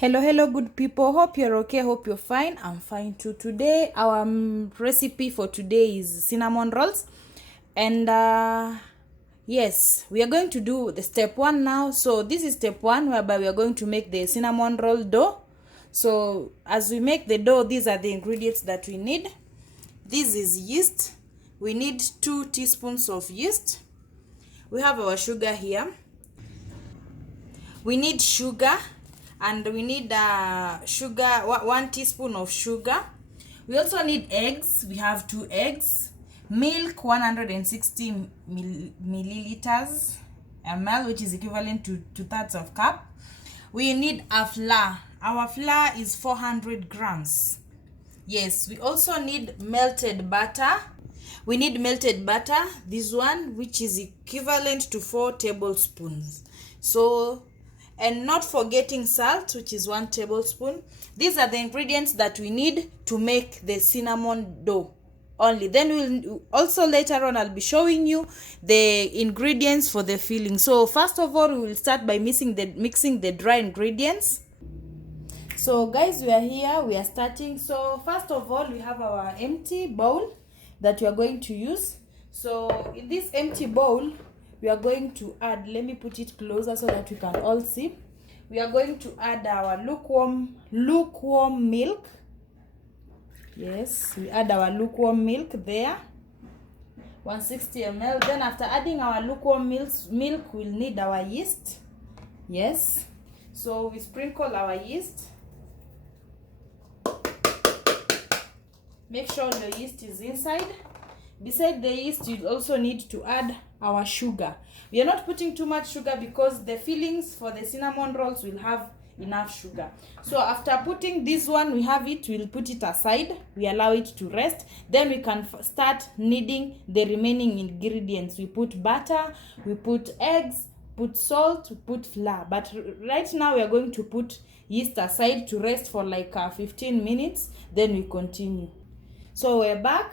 Hello good people, hope you're okay, hope you're fine. I'm fine too. Today our recipe for today is cinnamon rolls, and yes, we are going to do the step one now. So this is step one, whereby we are going to make the cinnamon roll dough. So as we make the dough, these are the ingredients that we need. This is yeast. We need 2 teaspoons of yeast. We have our sugar here. We need sugar, and we need 1 teaspoon of sugar. We also need eggs. We have 2 eggs. Milk 160 milliliters ml, which is equivalent to 2/3 of cup. We need a flour. Our flour is 400 grams. Yes, we also need melted butter. We need melted butter, this one, which is equivalent to 4 tablespoons. So, and not forgetting salt, which is 1 tablespoon. These are the ingredients that we need to make the cinnamon dough only. Then we'll also later on, I'll be showing you the ingredients for the filling. So first of all, we will start by mixing the dry ingredients. So guys, we are here, we are starting. So first of all, we have our empty bowl that we are going to use. So in this empty bowl, we are going to add, let me put it closer so that we can all see. We are going to add our lukewarm milk. Yes, we add our lukewarm milk there, 160 ml. Then after adding our lukewarm milk, we'll need our yeast. Yes, so we sprinkle our yeast. Make sure the yeast is inside. Beside the yeast, you also need to add our sugar. We are not putting too much sugar because the fillings for the cinnamon rolls will have enough sugar. So after putting this one, we have it, we'll put it aside. We allow it to rest. Then we can start kneading the remaining ingredients. We put butter, we put eggs, put salt, we put flour. But right now we are going to put yeast aside to rest for like 15 minutes. Then we continue. So we're back.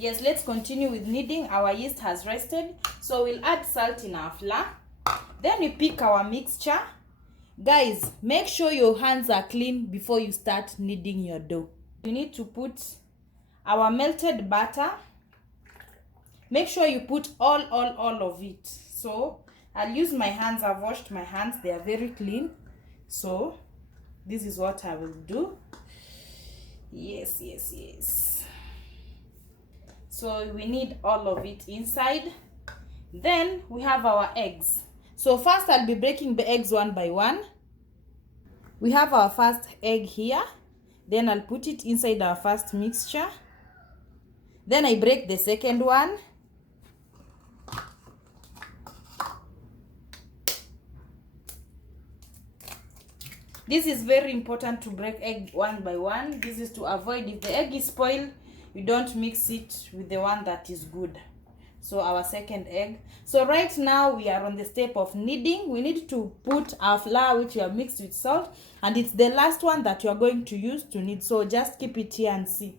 Yes, let's continue with kneading. Our yeast has rested. So we'll add salt in our flour. Then we pick our mixture. Guys, make sure your hands are clean before you start kneading your dough. You need to put our melted butter. Make sure you put all of it. So I'll use my hands. I've washed my hands. They are very clean. So this is what I will do. Yes. So we need all of it inside. Then we have our eggs. So first I'll be breaking the eggs one by one. We have our first egg here. Then I'll put it inside our first mixture. Then I break the second one. This is very important to break egg one by one. This is to avoid, if the egg is spoiled, you don't mix it with the one that is good. So our second egg. So right now we are on the step of kneading. We need to put our flour, which we have mixed with salt, and it's the last one that you are going to use to knead. So just keep it here and see.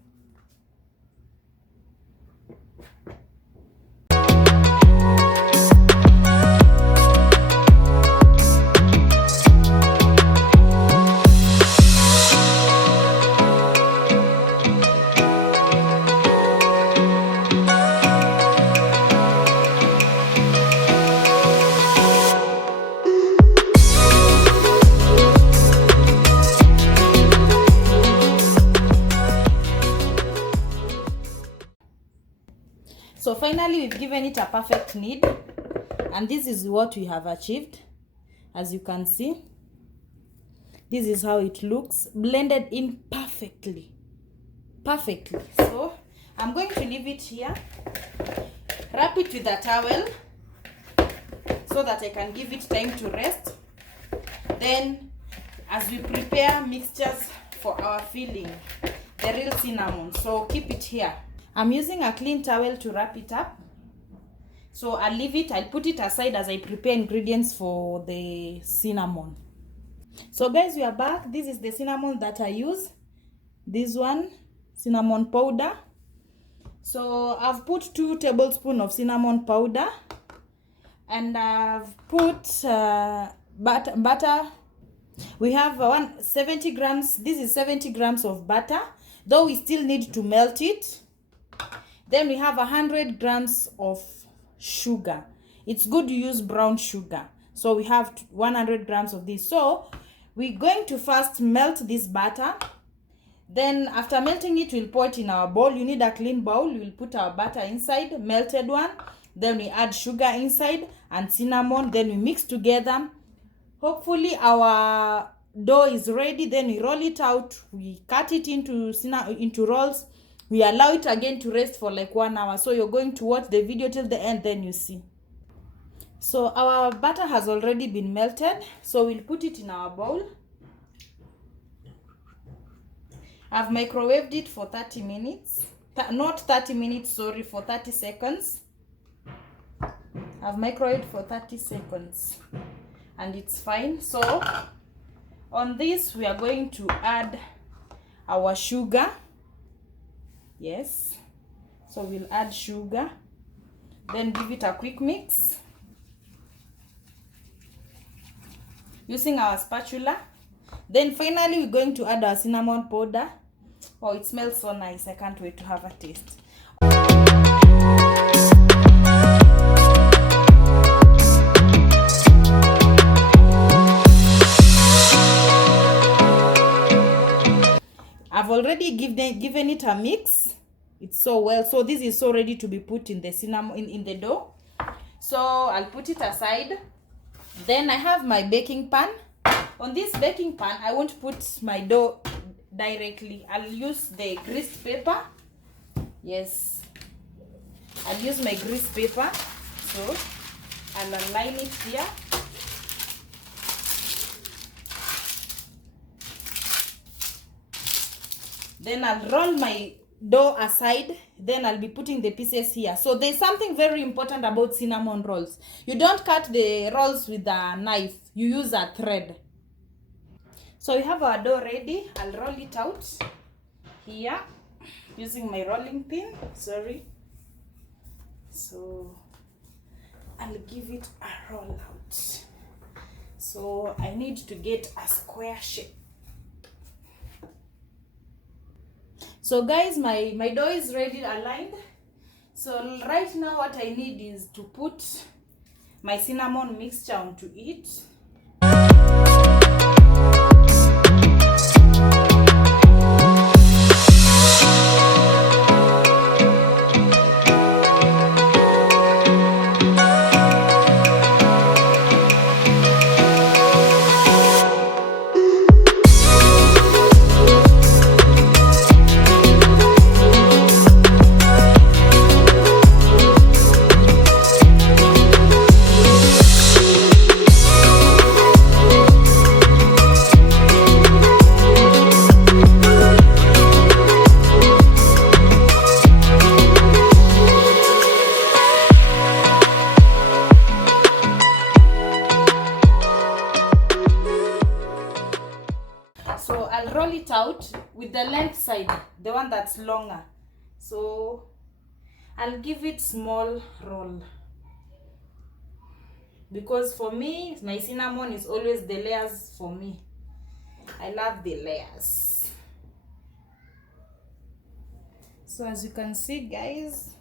So finally, we've given it a perfect knead, and this is what we have achieved. As you can see, this is how it looks, blended in perfectly. So I'm going to leave it here, wrap it with a towel so that I can give it time to rest. Then as we prepare mixtures for our filling, the real cinnamon, so keep it here. I'm using a clean towel to wrap it up. So I'll leave it, I'll put it aside as I prepare ingredients for the cinnamon. So guys, we are back. This is the cinnamon that I use. This one, cinnamon powder. So I've put 2 tablespoons of cinnamon powder, and I've put butter We have 70 grams. This is 70 grams of butter, though we still need to melt it. Then we have 100 grams of sugar. It's good to use brown sugar. So we have 100 grams of this. So we're going to first melt this butter. Then after melting it, we'll pour it in our bowl. You need a clean bowl. We'll put our butter inside, melted one. Then we add sugar inside and cinnamon. Then we mix together. Hopefully our dough is ready. Then we roll it out. We cut it into rolls. We allow it again to rest for like 1 hour. So you're going to watch the video till the end, then you see. So our butter has already been melted. So we'll put it in our bowl. I've microwaved it for 30 minutes. Not 30 minutes, sorry, for 30 seconds. I've microwaved for 30 seconds. And it's fine. So on this, we are going to add our sugar. Yes, so we'll add sugar, then give it a quick mix using our spatula. Then finally we're going to add our cinnamon powder. Oh, it smells so nice. I can't wait to have a taste. I've already given it a mix. It's so well. So this is so ready to be put in the cinnamon in the dough. So I'll put it aside. Then I have my baking pan. On this baking pan, I won't put my dough directly. I'll use the greased paper. Yes, I'll use my greased paper. So I'll align it here. Then I'll roll my dough aside. Then I'll be putting the pieces here. So there's something very important about cinnamon rolls. You don't cut the rolls with a knife. You use a thread. So we have our dough ready. I'll roll it out here using my rolling pin. Sorry. So I'll give it a roll out. So I need to get a square shape. So guys, my dough is ready, aligned. So right now what I need is to put my cinnamon mixture onto it. So I'll roll it out with the length side, the one that's longer. So I'll give it small roll, because for me, my cinnamon is always the layers for me. I love the layers. So as you can see, guys,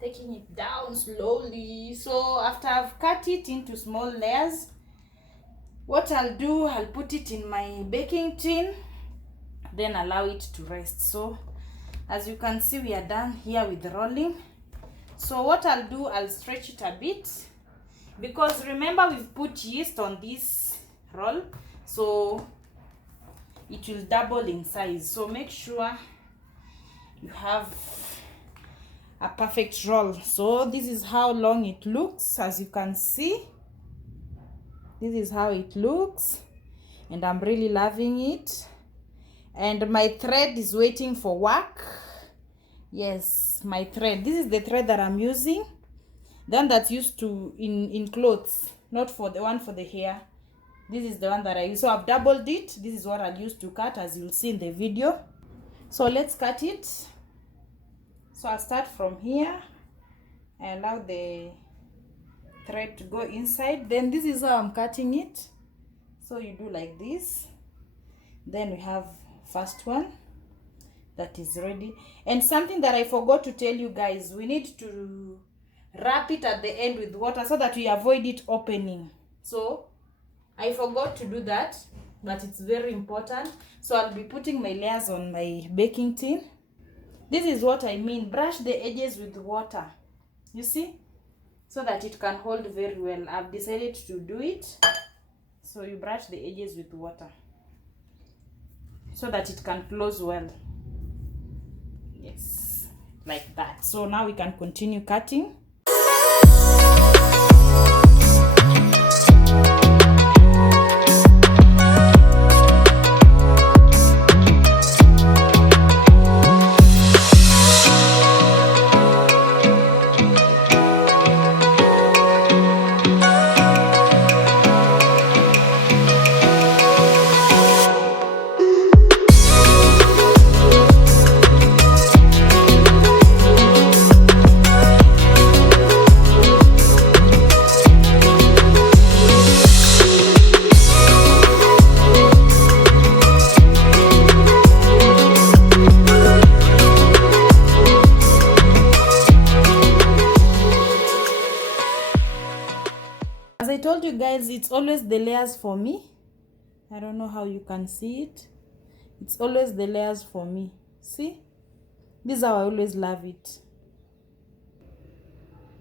taking it down slowly. So after I've cut it into small layers, what I'll do, I'll put it in my baking tin, then allow it to rest. So as you can see, we are done here with the rolling. So what I'll do, I'll stretch it a bit, because remember we've put yeast on this roll, so it will double in size. So make sure you have a perfect roll. So this is how long it looks. As you can see, this is how it looks, and I'm really loving it. And my thread is waiting for work. Yes, my thread. This is the thread that I'm using, the one that's used to in clothes, not for the one for the hair. This is the one that I use. So I've doubled it. This is what I'll use to cut, as you'll see in the video. So let's cut it. So I'll start from here. I allow the thread to go inside. Then this is how I'm cutting it. So you do like this. Then we have first one that is ready. And something that I forgot to tell you guys, we need to wrap it at the end with water so that we avoid it opening. So I forgot to do that, but it's very important. So I'll be putting my layers on my baking tin. This is what I mean, brush the edges with water, you see, so that it can hold very well. I've decided to do it. So you brush the edges with water so that it can close well. Yes, like that. So now we can continue cutting. As I told you guys, it's always the layers for me. I don't know how you can see it. It's always the layers for me. See? This is how I always love it.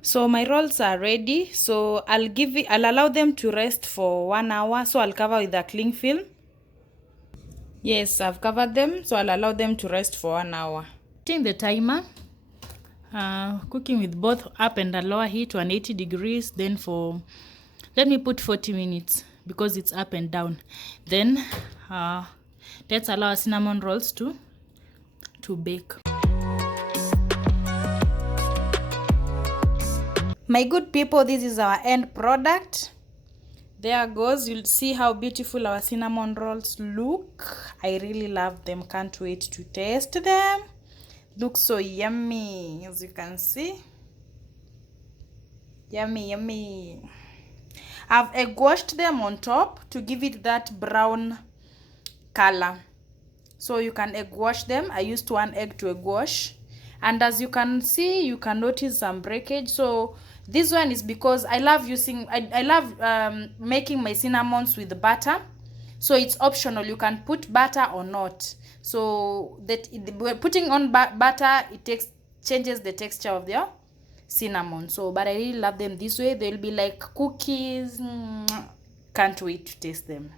So my rolls are ready. So I'll allow them to rest for 1 hour. So I'll cover with a cling film. Yes, I've covered them. So I'll allow them to rest for 1 hour. Setting the timer. Cooking with both up and a lower heat, 180 degrees. Then let me put 40 minutes because it's up and down. Then let's allow our cinnamon rolls to bake. My good people, this is our end product. There goes. You'll see how beautiful our cinnamon rolls look. I really love them. Can't wait to taste them. Looks so yummy, as you can see. Yummy, yummy. I've egg washed them on top to give it that brown color. So you can egg wash them. I used 1 egg to egg wash. And as you can see, you can notice some breakage. So this one is because I love making my cinnamons with butter. So it's optional. You can put butter or not. So that putting on butter, it changes the texture of their cinnamon. So but I really love them this way. They'll be like cookies. Can't wait to taste them.